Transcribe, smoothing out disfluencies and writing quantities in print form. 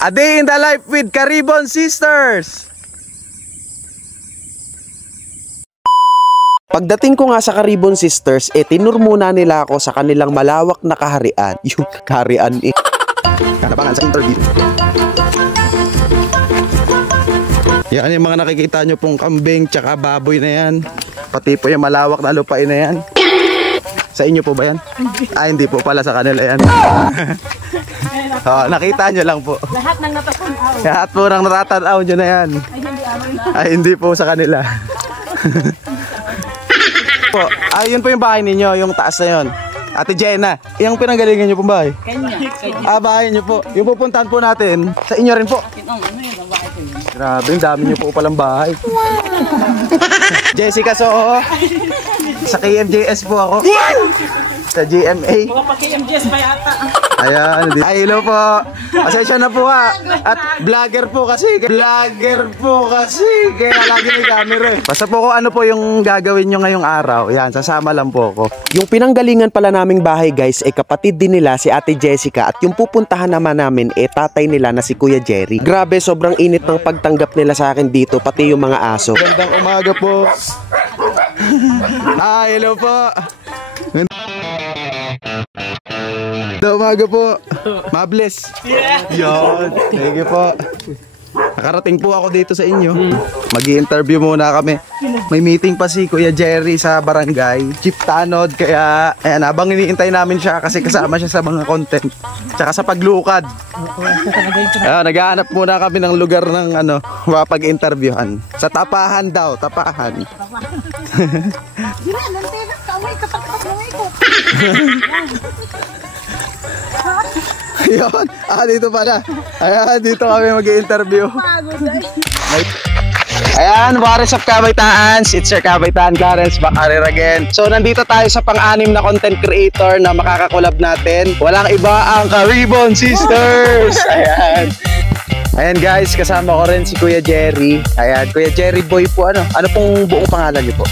A day in the life with Caribon Sisters. Pagdating ko nga sa Caribon Sisters, tinur muna nila ako sa kanilang malawak na kaharian. Yung kaharian kanabangan sa interview. Yan yung mga nakikita nyo pong kambing tsaka baboy na yan. Pati po yung malawak na lupain na yan. Sa inyo po ba yan? Ah, hindi po pala, sa kanila yan. Nakita nyo lang po. Lahat ng natatanaw. Lahat po ng natatanaw nyo na yan. Ay, hindi po sa kanila. Yun po yung bahay ninyo, yung taas na yun. Ate Jenna, yung pinanggalingan nyo pong bahay? Kanya. Bahay nyo po. Yung pupuntahan po natin, sa inyo rin po. Grabe, ang dami nyo po palang bahay. Jessica, so sa KMJS po ako. Sa GMA. Mga pa-KMJS pa yata. Ayan, ay hello po. Pasensya na po ha. At vlogger po kasi. Kaya lagi may camera eh. Basta po kung ano po yung gagawin nyo ngayong araw. Yan, sasama lang po ako. Yung pinanggalingan pala naming bahay guys, kapatid din nila si Ate Jessica. At yung pupuntahan naman namin tatay nila na si Kuya Jerry. Grabe, sobrang init ng pagtanggap nila sa akin dito, pati yung mga aso. Gandang umaga po. Hello po. Umaga po. Mabless. Yon. Thank you po. Nakarating po ako dito sa inyo. Mag-i-interview muna kami. May meeting pa si Kuya Jerry sa barangay Chief Tanod. Kaya ayan, habang iniintay namin siya kasi kasama siya sa mga content tsaka sa paglukad. Naghahanap muna kami ng lugar ng mapag-interviewhan. Sa tapahan daw. Tapahan. Yun, dito pala. Ayan, dito kami mag-i-interview. Ayan, what is up Kabaytaans? It's your Kabaytaan Clarence back again. So, nandito tayo sa pang-anim na content creator na makakakolab natin. Walang iba ang Caribon Sisters! Ayan. Ayan guys, kasama ko rin si Kuya Jerry. Ayan, Kuya Jerry Boy po. Ano pong buong pangalan niyo po?